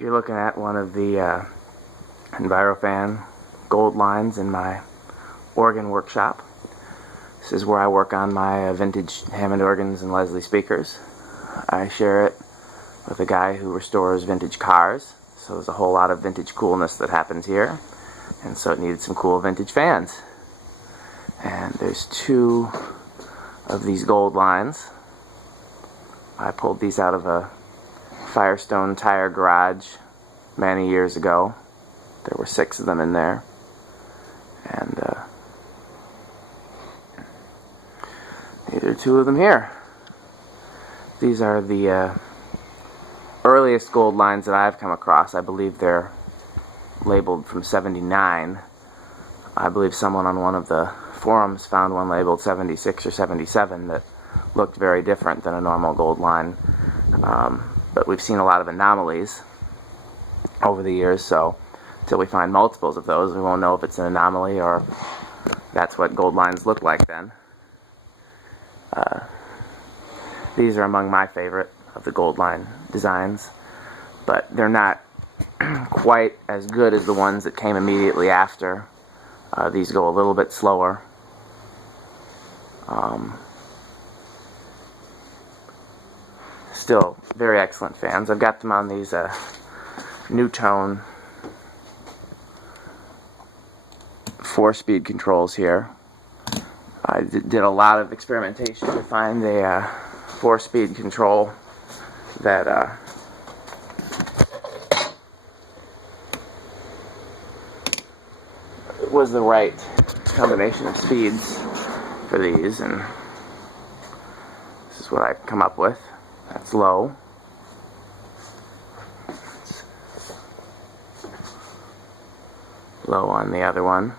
You're looking at one of the Envirofan gold lines in my organ workshop. This is where I work on my vintage Hammond organs and Leslie speakers. I share it with a guy who restores vintage cars, so there's a whole lot of vintage coolness that happens here, and so it needed some cool vintage fans. And there's two of these gold lines. I pulled these out of a Firestone tire garage many years ago. There were 6 of them in there, and these are 2 of them here. These are the earliest gold lines that I've come across. I believe they're labeled from '79. I believe someone on one of the forums found one labeled 76 or 77 that looked very different than a normal gold line. But we've seen a lot of anomalies over the years, so until we find multiples of those, we won't know if it's an anomaly or that's what gold lines look like then. These are among my favorite of the gold line designs, but they're not quite as good as the ones that came immediately after. These go a little bit slower. Still very excellent fans. I've got them on these new tone 4-speed controls here. I did a lot of experimentation to find a 4-speed control that was the right combination of speeds for these, and this is what I've come up with. That's low. It's low on the other one.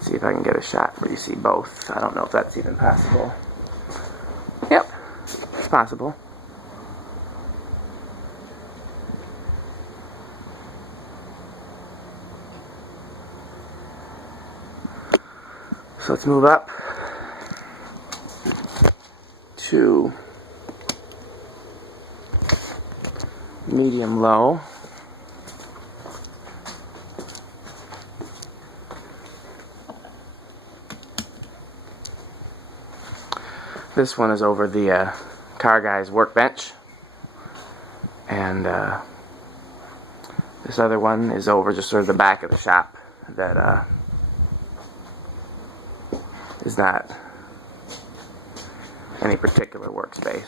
See if I can get a shot where you see both. I don't know if that's even possible. Yep, it's possible. So let's move up to medium low. This one is over the car guy's workbench, and this other one is over just sort of the back of the shop that is not any particular workspace.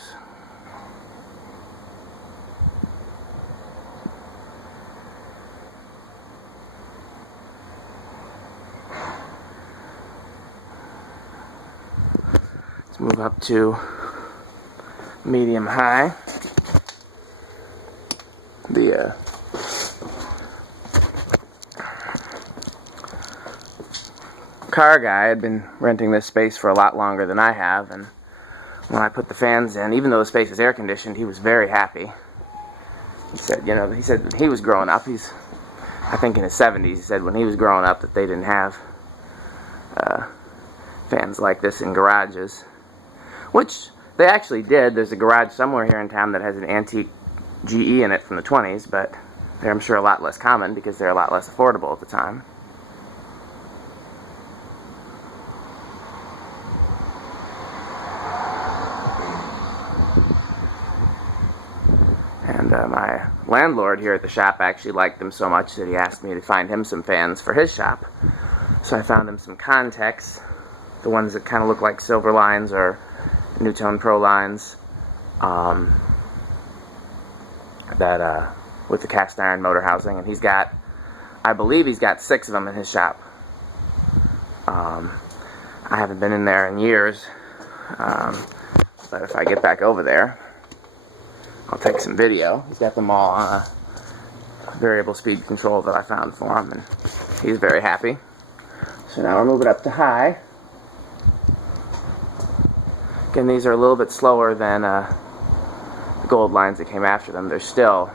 Let's move up to medium high. The car guy had been renting this space for a lot longer than I have, and when I put the fans in, even though the space is air conditioned, he was very happy. He said, you know, he said when he was growing up, I think in his 70s, he said when he was growing up that they didn't have fans like this in garages, which they actually did. There's a garage somewhere here in town that has an antique GE in it from the 20s, but they're, I'm sure, a lot less common because they're a lot less affordable at the time. And my landlord here at the shop actually liked them so much that he asked me to find him some fans for his shop. So I found him some Contex, the ones that kind of look like silver lines or Newtone Pro lines, that with the cast iron motor housing, and he's got, I believe he's got 6 of them in his shop. I haven't been in there in years, but if I get back over there, I'll take some video. He's got them all on a variable speed control that I found for him, and he's very happy. So now we're moving up to high. Again, these are a little bit slower than the gold lines that came after them. They're still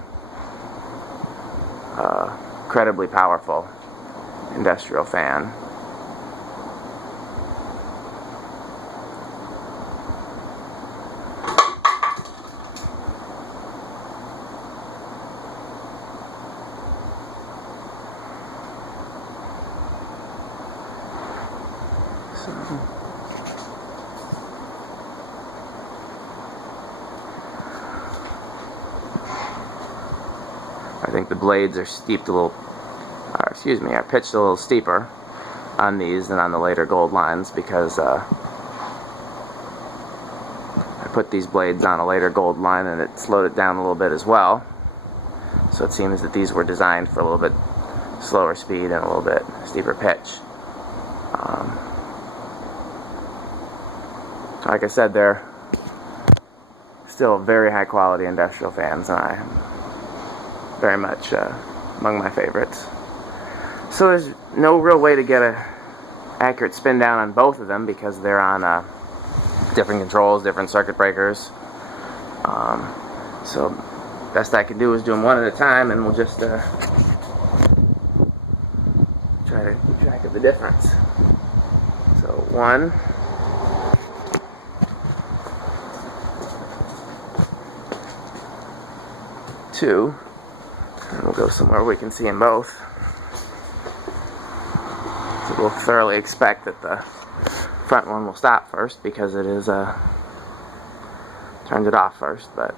incredibly powerful industrial fan. So, I think the blades are steeped a little, are pitched a little steeper on these than on the later gold lines, because I put these blades on a later gold line and it slowed it down a little bit as well. So it seems that these were designed for a little bit slower speed and a little bit steeper pitch. Like I said, they're still very high quality industrial fans, and I very much among my favorites. So there's no real way to get a accurate spin down on both of them, because they're on different controls, different circuit breakers. So best I can do is do them one at a time, and we'll just try to keep track of the difference. So 1, 2, and we'll go somewhere we can see them both. So we'll thoroughly expect that the front one will stop first, because it is turned it off first, but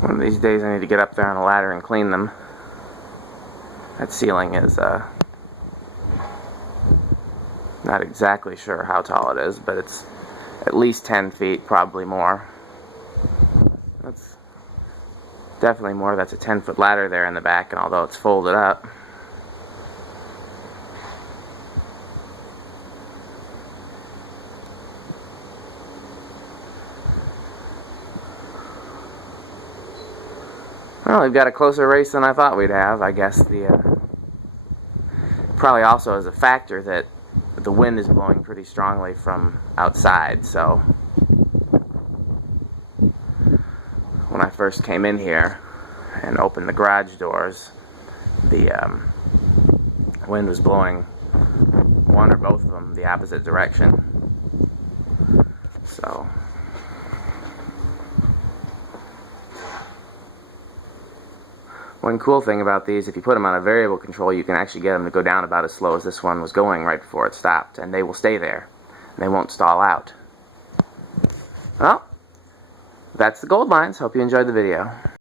one of these days I need to get up there on a ladder and clean them. That ceiling is not exactly sure how tall it is, but it's at least 10 feet, probably more. That's definitely more. That's a 10-foot ladder there in the back, and although it's folded up, well, we've got a closer race than I thought we'd have. I guess the probably also is a factor that the wind is blowing pretty strongly from outside. So when I first came in here and opened the garage doors, the wind was blowing one or both of them the opposite direction. So one cool thing about these, if you put them on a variable control, you can actually get them to go down about as slow as this one was going right before it stopped, and they will stay there. They won't stall out. Well, that's the gold lines. Hope you enjoyed the video.